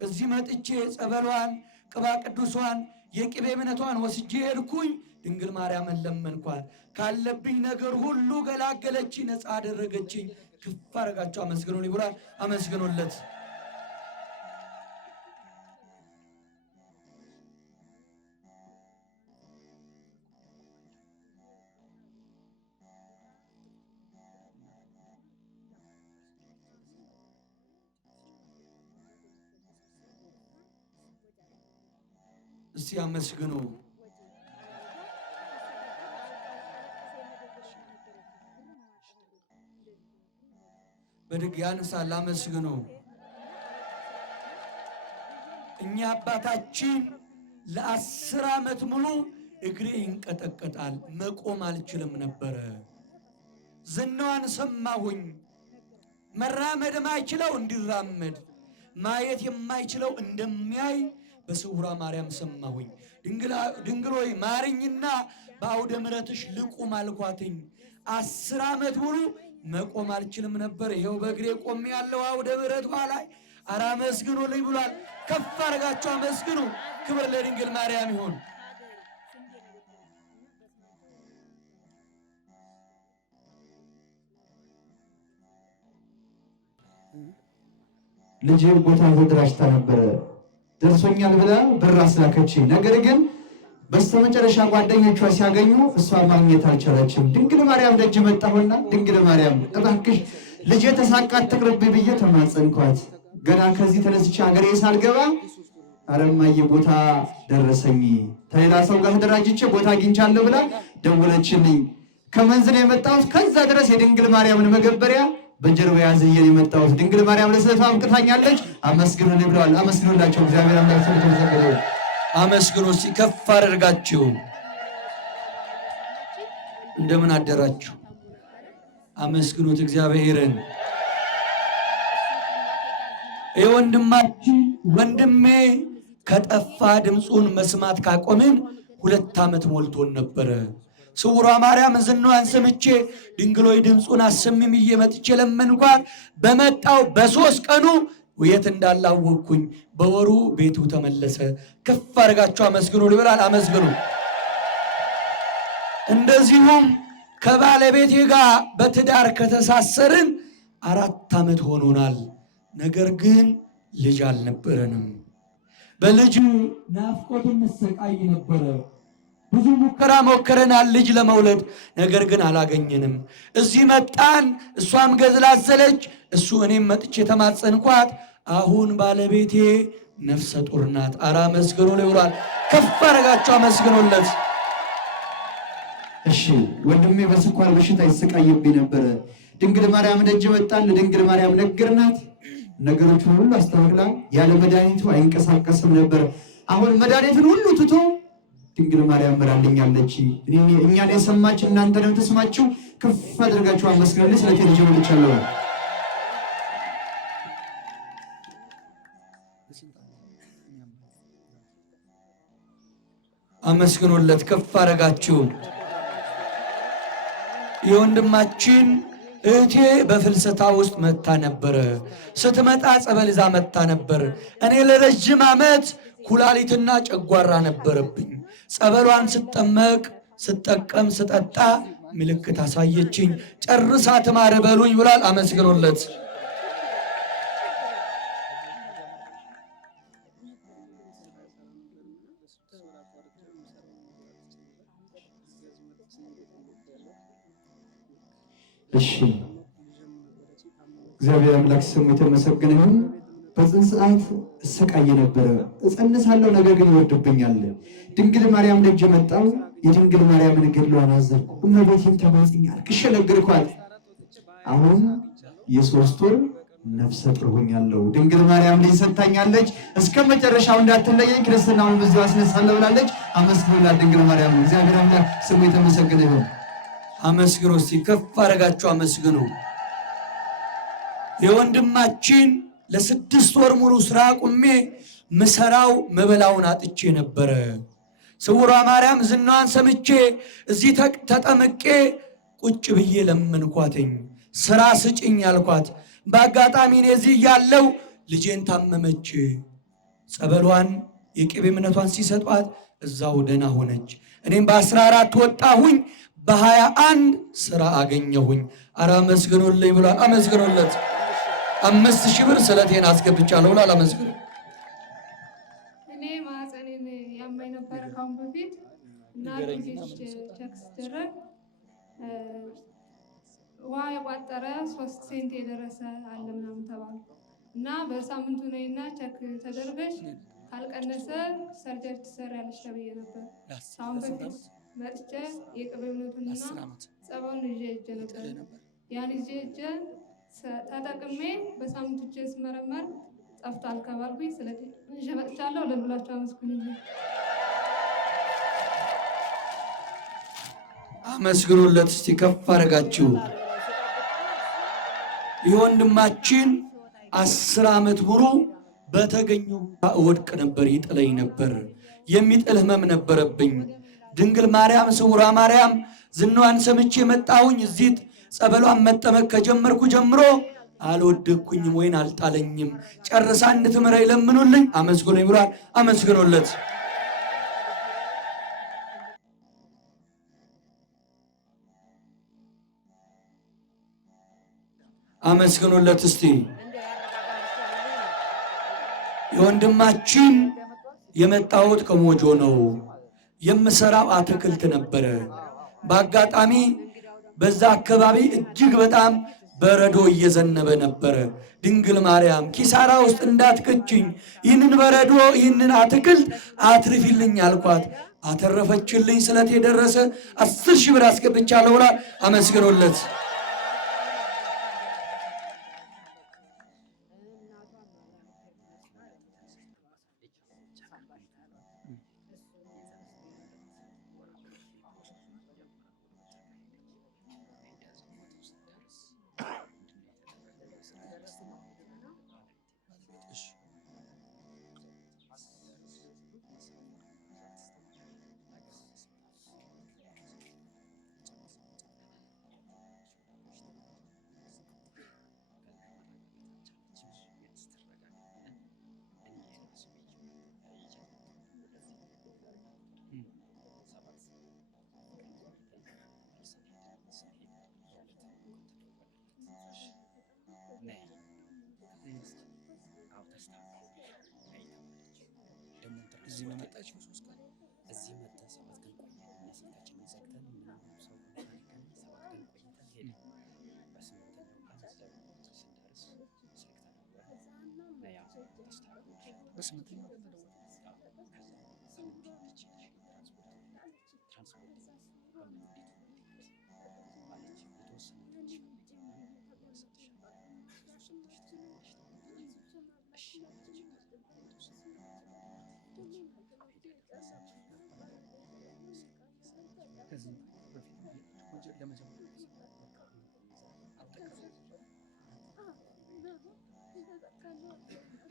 እዚህ መጥቼ ጸበሏን፣ ቅባ ቅዱሷን፣ የቅቤ እምነቷን ወስጄ ሄድኩኝ። ድንግል ማርያምን ለመንኳት። ካለብኝ ነገር ሁሉ ገላገለችኝ፣ ነፃ አደረገችኝ። ከፍ አደረጋችሁ አመስግኑልኝ ብሏል። አመስግኑለት። እስቲ አመስግኑ። በድግ ያንሳል። አመስግኑ። እኛ አባታችን ለ10 ዓመት ሙሉ እግሬ ይንቀጠቀጣል፣ መቆም አልችልም ነበረ። ዝናዋን ሰማሁኝ። መራመድ የማይችለው እንዲራመድ፣ ማየት የማይችለው እንደሚያይ በስውሯ ማርያም ሰማሁኝ። ድንግል ሆይ ማርኝና በአውደ ምሕረትሽ ልቁም አልኳትኝ። 10 ዓመት ሙሉ መቆም አልችልም ነበር። ይኸው በእግሬ ቆሜ ያለው አውደ ምሕረቷ ላይ። ኧረ አመስግኑልኝ ብሏል። ከፍ አድርጋችሁ አመስግኑ። ክብር ለድንግል ማርያም ይሁን። ልጄ ቦታ ተደራጅታ ነበረ። ደርሶኛል ብላ ብር አስላከችኝ። ነገር ግን በስተመጨረሻ ጓደኞቿ ሲያገኙ እሷ ማግኘት አልቻለችም። ድንግል ማርያም ደጅ መጣሁና ድንግል ማርያም እባክሽ ልጄ ተሳቃት ትቅርብኝ ብዬ ተማጸንኳት። ገና ከዚህ ተነስቼ ሀገሬ ሳልገባ አረማዬ ቦታ ደረሰኝ፣ ከሌላ ሰው ጋር ተደራጅቼ ቦታ አግኝቻለሁ ብላ ደወለችልኝ። ከመንዝ ነው የመጣሁት። ከዛ ድረስ የድንግል ማርያምን መገበሪያ በጀርባ ያዝየን የመጣሁት። ድንግል ማርያም ለስለቷ አብቅታኛለች። አመስግኑልኝ ብለዋል። አመስግኑላቸው። እግዚአብሔር አምላክ ስሙ ተመሰገነ። አመስግኑ እስቲ ከፍ አድርጋችሁ። እንደምን አደራችሁ? አመስግኑት እግዚአብሔርን። ወንድሜ ከጠፋ ድምፁን መስማት ካቆምን 2 ዓመት ሞልቶን ነበረ። ስውሯ ማርያም ዝናዋን ሰምቼ ድንግሎይ ድምፁን አሰሚም እየመጥቼ ለመንኳት። በመጣው በ3 ቀኑ የት እንዳላወቅኩኝ በወሩ ቤቱ ተመለሰ። ከፍ አድርጋችሁ አመስግኑ ይብላል። አመስግኑ። እንደዚሁም ከባለቤቴ ጋር በትዳር ከተሳሰርን 4 ዓመት ሆኖናል። ነገር ግን ልጅ አልነበረንም። በልጅ ናፍቆት እንሰቃይ ነበረ። ብዙ ሙከራ ሞከረናል ልጅ ለመውለድ፣ ነገር ግን አላገኘንም። እዚህ መጣን። እሷም ገዝላዘለች፣ እኔም መጥቼ ተማጸንኳት። አሁን ባለቤቴ ነፍሰ ጡር ናት። ኧረ አመስግኑ ይውላል። ከፍ አደረጋችሁ አመስግኑለት። እሺ ወንድሜ በስኳር በሽታ ይሰቃይብኝ ነበረ። ድንግል ማርያም ደጅ መጣን። ለድንግል ማርያም ነገርናት። ነገሮችን ሁሉ አስተካክላ ያለ መድኃኒቱ አይንቀሳቀስም ነበር። አሁን መድኃኒቱን ሁሉ ትቶ ድንግል ማርያም ምራልኛለች። እኛን የሰማች እናንተንም ተስማችሁ ከፍ አድርጋችሁ አመስግኑልኝ። ስለቴ ልጅ ወልቻለሁ። አመስግኑለት። ከፍ አድርጋችሁ። የወንድማችን እህቴ በፍልሰታ ውስጥ መታ ነበረ። ስትመጣ ጸበል ይዛ መታ ነበር። እኔ ለረጅም ዓመት ኩላሊትና ጨጓራ ነበረብኝ። ጸበሏን ስጠቀም ስጠጣ ምልክት አሳየችኝ። ጨርሳ ትማር በሉኝ ብሏል። አመስግኑለት። እሺ እግዚአብሔር አምላክ ስሙ የተመሰገነ ይሁን። በጽንስ ሰዓት እሰቃየ ነበረ። እጸንሳለሁ፣ ነገር ግን ይወርድብኛል። ድንግል ማርያም ደጅ መጣሁ። የድንግል ማርያምን ገድሏን አዘንኩ። እመቤቴን ተማጽኛ አልቅሼ ነገርኳት። አሁን የ3 ወር ነፍሰ ጡር ሆኛለሁ። ድንግል ማርያም ልጅ ሰጥታኛለች። እስከ መጨረሻው እንዳትለየኝ ክርስትናውን በዚሁ አስነሳለሁ ብላለች። አመስግኑላት ድንግል ማርያም። እግዚአብሔር አምላክ ስሙ የተመሰገነ ይሁን። አመስግኑ እስቲ ከፍ አድርጋችሁ አመስግኑ። የወንድማችን ለ6 ወር ሙሉ ስራ ቁሜ ምሰራው መበላውን አጥቼ ነበረ። ስውሯ ማርያም ዝናዋን ሰምቼ እዚህ ተጠምቄ ቁጭ ብዬ ለመንኳትኝ። ስራ ስጭኝ ያልኳት። በአጋጣሚ እኔ እዚህ ያለው ልጄን ታመመች። ጸበሏን የቅቤ እምነቷን ሲሰጧት እዛው ደህና ሆነች። እኔም በ14 ወጣሁኝ። በ21 ስራ አገኘሁኝ። ኧረ አመስግኑልኝ ብሏል። አመስግኑለት። 5000 ብር ስለቴን አስገብቻለሁ ብሏል። አመስግኑ። እኔ ማህፀኔን ያማኝ ነበር ካሁን በፊት እና ልጆች ቸክ ሲደረግ ውሃ የቋጠረ 3 ሴንት የደረሰ አለ ምናምን ተባሉ እና በሳምንቱ ነይና ቸክ ተደርገሽ ካልቀነሰ ሰርጀሪ ትሰሪያለሽ ተብዬ ነበር። አሁን በፊት መጥቼ የቅቤ እምነቱንና ጸበሉን ይዤ ሄጄ ነበር። ያን ይዤ ሄጄ ተጠቅሜ በሳምንቱ እጄ ስመረመር ጠፍቷል ከባልኩኝ። ስለዚህ ይዤ መጥቻለሁ። ለብላችሁ አመስግኑልኝ። አመስግኑለት እስቲ ከፍ አድርጋችሁ። የወንድማችን 10 ዓመት ሙሉ በተገኘው እወድቅ ነበር፣ ይጥለኝ ነበር። የሚጥል ህመም ነበረብኝ። ድንግል ማርያም ስውሯ ማርያም ዝናዋን ሰምቼ መጣሁኝ። እዚህ ጸበሏን መጠመቅ ከጀመርኩ ጀምሮ አልወደቅኩኝም ወይን አልጣለኝም። ጨርሳ እንድትምረኝ ለምኑልኝ። አመስግኑኝ ብሏል። አመስግኑለት። አመስግኑለት እስቲ። የወንድማችን የመጣሁት ከሞጆ ነው። የምሰራው አትክልት ነበረ። በአጋጣሚ በዛ አካባቢ እጅግ በጣም በረዶ እየዘነበ ነበረ። ድንግል ማርያም ኪሳራ ውስጥ እንዳትከችኝ፣ ይህንን በረዶ ይህንን አትክልት አትርፊልኝ አልኳት። አተረፈችልኝ። ስለት የደረሰ 10,000 ብር አስገብቻለሁ ብላ አመስግኖለት።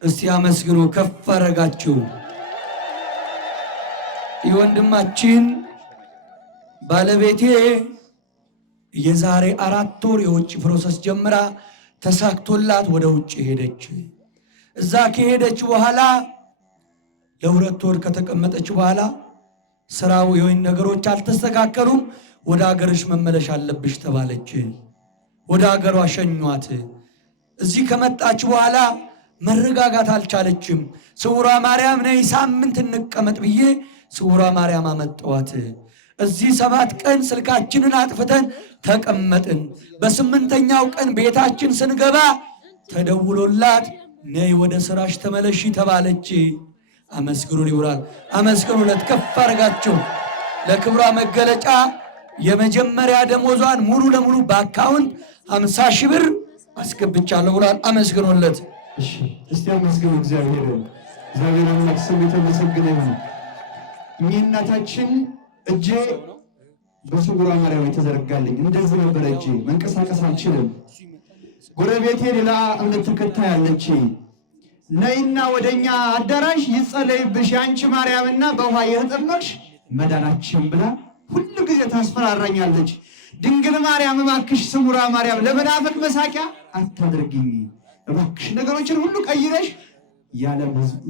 እስቲ አመስግኑ፣ ከፍ አረጋችሁ። የወንድማችን ባለቤቴ የዛሬ 4 ወር የውጭ ፕሮሰስ ጀምራ ተሳክቶላት ወደ ውጭ ሄደች። እዛ ከሄደች በኋላ ለ2 ወር ከተቀመጠች በኋላ ስራው የወይን ነገሮች አልተስተካከሉም፣ ወደ ሀገርሽ መመለሽ አለብሽ ተባለች። ወደ ሀገሯ ሸኟት። እዚህ ከመጣች በኋላ መረጋጋት አልቻለችም። ስውሯ ማርያም ነይ ሳምንት እንቀመጥ ብዬ ስውሯ ማርያም አመጣዋት። እዚህ 7 ቀን ስልካችንን አጥፍተን ተቀመጥን። በ8ኛው ቀን ቤታችን ስንገባ ተደውሎላት ነይ ወደ ስራሽ ተመለሺ ተባለች። አመስግኑን ይውራል። አመስግኑለት፣ ከፍ አድርጋችሁ። ለክብሯ መገለጫ የመጀመሪያ ደሞዟን ሙሉ ለሙሉ በአካውንት 50,000 ብር አስገብቻለሁ ብሏል። አመስግኑለት። እስቲ አመስግኑ እግዚአብሔር። እግዚአብሔር አምላክ ስሙ የተመሰገነ ይሁን። እኚህ እናታችን እጄ በስውሯ ማርያም የተዘረጋልኝ እንደዚህ ነበረ። እጄ መንቀሳቀስ አልችልም። ጎረቤቴ ሌላ እምነት ተከታይ አለች። ነይና ወደኛ አዳራሽ ይጸለይብሽ የአንቺ ማርያምና በውሃ የተጠመቅሽ መዳናችን ብላ ሁሉ ጊዜ ታስፈራራኛለች። ድንግል ማርያም እባክሽ ስውሯ ማርያም ለመናፍቅ መሳቂያ አታድርጊኝ፣ እባክሽ ነገሮችን ሁሉ ቀይረሽ ያለም ሕዝብ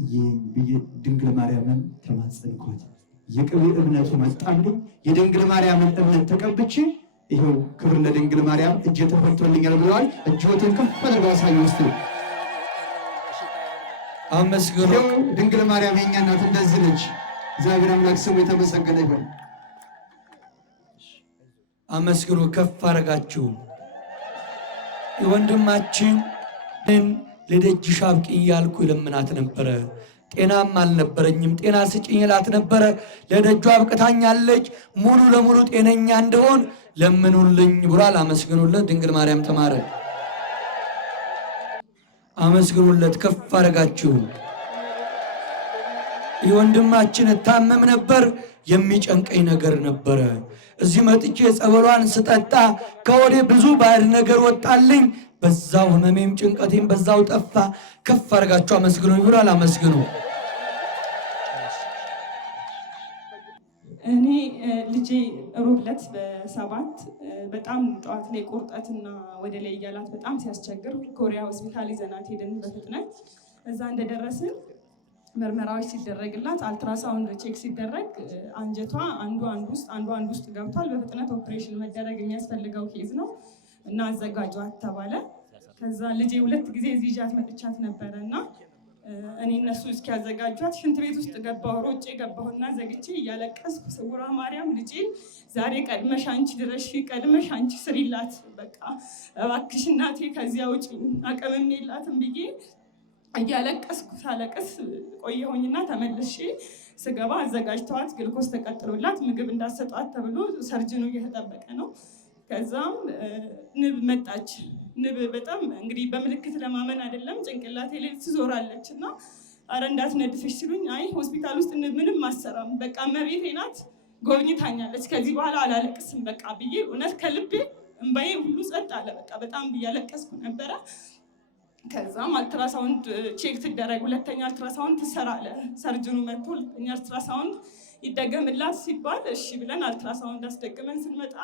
ብዬ ድንግል ማርያምን ተማጸንኳት። የቅቤ እምነቱ መጣልኝ። የድንግል ማርያምን እምነት ተቀብቼ ይኸው ክብር ለድንግል ማርያም እጄ ተፈቶልኛል ብለዋል። እጅዎትን ከፍ አድርገው አሳዩ ውስጥ አመስግኑ። ድንግል ማርያም የኛ እናት እንደዚህ ነች። እግዚአብሔር አምላክ ስሙ የተመሰገነ ይሁን። አመስግኑ፣ ከፍ አረጋችሁ። የወንድማችንን ለደጅሽ አብቂኝ እያልኩ ለምናት ነበረ። ጤናም አልነበረኝም። ጤና ስጭኝ እላት ነበረ። ለደጇ አብቅታኛለች። ሙሉ ለሙሉ ጤነኛ እንደሆን ለምኑልኝ ብሏል። አመስግኑለት። ድንግል ማርያም ተማረ። አመስግኑለት፣ ከፍ አረጋችሁ። የወንድማችን እታመም ነበር። የሚጨንቀኝ ነገር ነበረ። እዚህ መጥቼ ጸበሏን ስጠጣ ከወዴ ብዙ ባዕድ ነገር ወጣልኝ። በዛው ህመሜም ጭንቀቴም በዛው ጠፋ። ከፍ አድርጋችሁ አመስግኑ ይብራል። አመስግኑ። እኔ ልጄ ሮብ ዕለት በ7 በጣም ጠዋት ላይ ቁርጠትና ወደ ላይ እያላት በጣም ሲያስቸግር ኮሪያ ሆስፒታል ይዘናት ሄድን። በፍጥነት እዛ እንደደረስን ምርመራዎች ሲደረግላት አልትራሳውንድ ቼክ ሲደረግ አንጀቷ አንዱ ውስጥ ገብቷል። በፍጥነት ኦፕሬሽን መደረግ የሚያስፈልገው ኬዝ ነው እና አዘጋጇት ተባለ። ከዛ ልጄ 2 ጊዜ እዚህ ይዣት መጥቻት ነበረ እና እኔ እነሱ እስኪያዘጋጇት ሽንት ቤት ውስጥ ገባሁ። ሮጬ ገባሁና ዘግቼ እያለቀስኩ ስውሯ ማርያም ልጄ ዛሬ ቀድመሽ አንቺ ድረሽ፣ ቀድመሽ አንቺ ስሪላት፣ በቃ እባክሽ እናቴ ከዚያ ውጪ አቅምም የላትም ብዬ እያለቀስኩ ሳለቅስ ቆየሁኝና ተመልሼ ስገባ አዘጋጅተዋት ግልኮስ ተቀጥሎላት ምግብ እንዳሰጧት ተብሎ ሰርጅኑ እየተጠበቀ ነው። ከዛም ንብ መጣች። ንብ በጣም እንግዲህ በምልክት ለማመን አይደለም ጭንቅላቴ ላይ ትዞራለች እና አረ እንዳትነድፍሽ ሲሉኝ አይ ሆስፒታል ውስጥ ንብ ምንም አሰራም፣ በቃ እመቤቴ ናት ጎብኝታኛለች፣ ከዚህ በኋላ አላለቅስም በቃ ብዬ እውነት ከልቤ እንባዬ ሁሉ ጸጥ አለ። በቃ በጣም እያለቀስኩ ነበረ። ከዛም አልትራሳውንድ ቼክ ትደረግ፣ ሁለተኛ አልትራሳውንድ ትሰራ አለ ሰርጅኑ መጥቶ ሁለተኛ አልትራሳውንድ ይደገምላት ሲባል እሺ ብለን አልትራሳውንድ አስደግመን ስንመጣ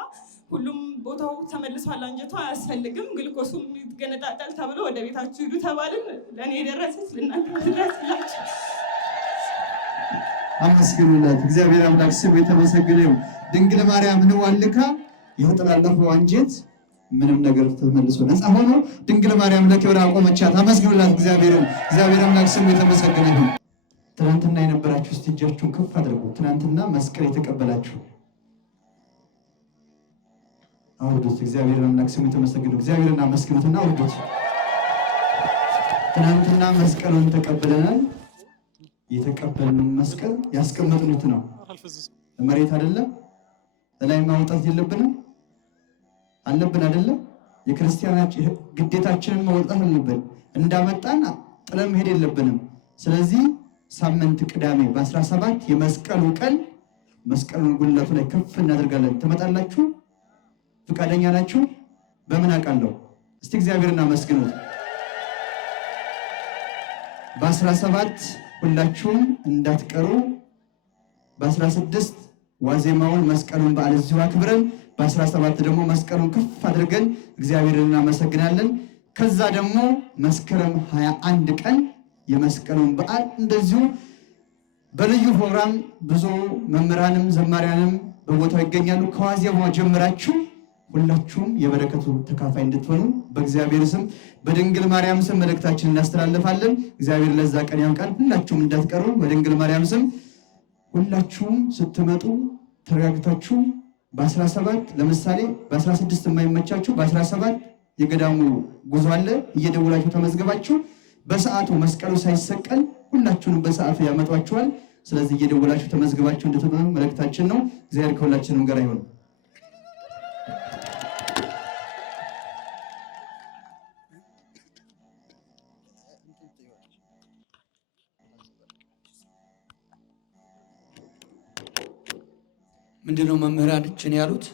ሁሉም ቦታው ተመልሷል፣ አንጀቷ አያስፈልግም፣ ግልኮሱ ይገነጣጠል ተብሎ ወደ ቤታችሁ ሂዱ ተባልን። ለእኔ የደረሰች ልናንተ ትድረስላችሁ። አመስግኑላት። እግዚአብሔር አምላክ ስሙ የተመሰገነ ይሁን። ድንግል ማርያምን ዋልካ የተጠላለፈው አንጀት ምንም ነገር ተመልሶ ነፃ ሆኖ ድንግል ማርያም ለክብር አቆመቻት። አመስግኑላት እግዚአብሔርን። እግዚአብሔር አምላክ ስሙ የተመሰገነ ይሁን። ትናንትና የነበራችሁ እስቲ እጃችሁን ከፍ አድርጉ። ትናንትና መስቀል የተቀበላችሁ አውርዱት። እግዚአብሔር አምላክ ስሙ የተመሰገነ ይሁን። እግዚአብሔርን አመስግኑትና አውርዱት። ትናንትና መስቀሉን ተቀብለናል። የተቀበልነው መስቀል ያስቀመጥኑት ነው። መሬት አይደለም ላይ ማውጣት የለብንም አለብን አይደለም። የክርስቲያናችን ግዴታችንን መወጣት አለብን። እንዳመጣን ጥለን መሄድ የለብንም። ስለዚህ ሳምንት ቅዳሜ በ17 የመስቀሉ ቀን መስቀሉን ጉልላቱ ላይ ከፍ እናደርጋለን። ትመጣላችሁ? ፈቃደኛ ናችሁ? በምን አውቃለሁ? እስቲ እግዚአብሔርን አመስግኑት። በ17 ሁላችሁም እንዳትቀሩ። በ16 ዋዜማውን መስቀሉን በዓል እዚሁ አክብረን በ17 ደግሞ መስቀሉን ከፍ አድርገን እግዚአብሔርን እናመሰግናለን። ከዛ ደግሞ መስከረም 21 ቀን የመስቀሉን በዓል እንደዚሁ በልዩ ፕሮግራም ብዙ መምህራንም ዘማሪያንም በቦታው ይገኛሉ። ከዋዜማው ጀምራችሁ ሁላችሁም የበረከቱ ተካፋይ እንድትሆኑ በእግዚአብሔር ስም በድንግል ማርያም ስም መልእክታችንን እናስተላልፋለን። እግዚአብሔር ለዛ ቀን ያብቃን። ሁላችሁም እንዳትቀሩ በድንግል ማርያም ስም። ሁላችሁም ስትመጡ ተረጋግታችሁ በ17 ለምሳሌ በ16 የማይመቻችሁ በ17 የገዳሙ ጉዞ አለ። እየደውላችሁ ተመዝገባችሁ በሰዓቱ መስቀሉ ሳይሰቀል ሁላችሁንም በሰዓቱ ያመጧችኋል። ስለዚህ እየደውላችሁ ተመዝግባችሁ እንድትሆኑ መልእክታችን ነው። እግዚአብሔር ከሁላችንም ጋር ይሁን። ምንድነው መምህራችን ያሉት?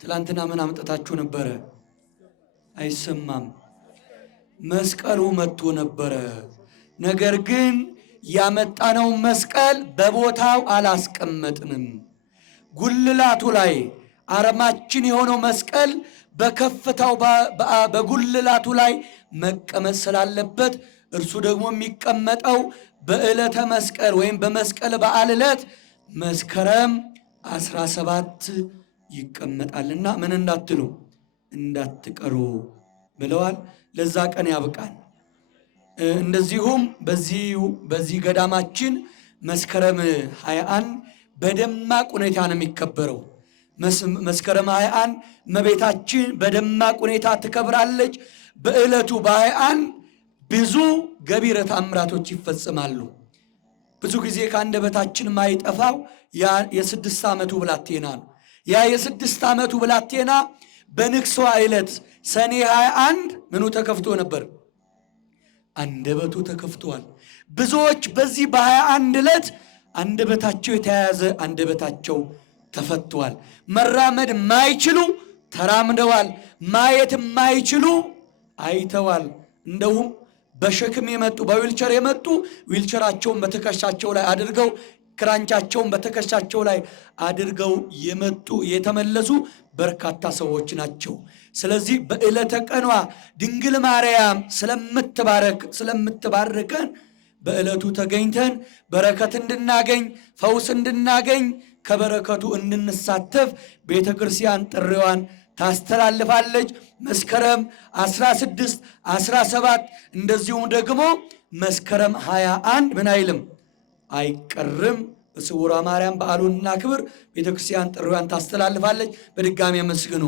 ትላንትና ምን አምጥታችሁ ነበረ? አይሰማም። መስቀሉ መጥቶ ነበረ። ነገር ግን ያመጣነው መስቀል በቦታው አላስቀመጥንም። ጉልላቱ ላይ አርማችን የሆነው መስቀል በከፍታው በጉልላቱ ላይ መቀመጥ ስላለበት እርሱ ደግሞ የሚቀመጠው በዕለተ መስቀል ወይም በመስቀል በዓል ዕለት መስከረም 17 ይቀመጣልና ምን እንዳትሉ እንዳትቀሩ ብለዋል። ለዛ ቀን ያብቃን። እንደዚሁም በዚህ ገዳማችን መስከረም 21 በደማቅ ሁኔታ ነው የሚከበረው። መስከረም 21 እመቤታችን በደማቅ ሁኔታ ትከብራለች። በዕለቱ በ21 ብዙ ገቢረ ተአምራቶች ይፈጽማሉ። ብዙ ጊዜ ከአንደበታችን ማይጠፋው የ6 ዓመቱ ብላቴና ነው። ያ የ6 ዓመቱ ብላቴና በንግሷ ዕለት ሰኔ 21 ምኑ ተከፍቶ ነበር? አንደበቱ ተከፍቷል። ብዙዎች በዚህ በ21 ዕለት አንደበታቸው የተያያዘ አንደበታቸው ተፈቷል። መራመድ ማይችሉ ተራምደዋል። ማየት ማይችሉ አይተዋል። እንደውም በሸክም የመጡ በዊልቸር የመጡ ዊልቸራቸውን በትከሻቸው ላይ አድርገው ክራንቻቸውን በትከሻቸው ላይ አድርገው የመጡ የተመለሱ በርካታ ሰዎች ናቸው። ስለዚህ በዕለተ ቀኗ ድንግል ማርያም ስለምትባርከን በዕለቱ ተገኝተን በረከት እንድናገኝ ፈውስ እንድናገኝ ከበረከቱ እንድንሳተፍ ቤተ ክርስቲያን ጥሪዋን ታስተላልፋለች። መስከረም 16፣ 17 እንደዚሁም ደግሞ መስከረም 21 ምን አይልም አይቀርም። በስውሯ ማርያም በዓሉን እናክብር። ቤተክርስቲያን ጥሪዋን ታስተላልፋለች። በድጋሚ አመስግኑ።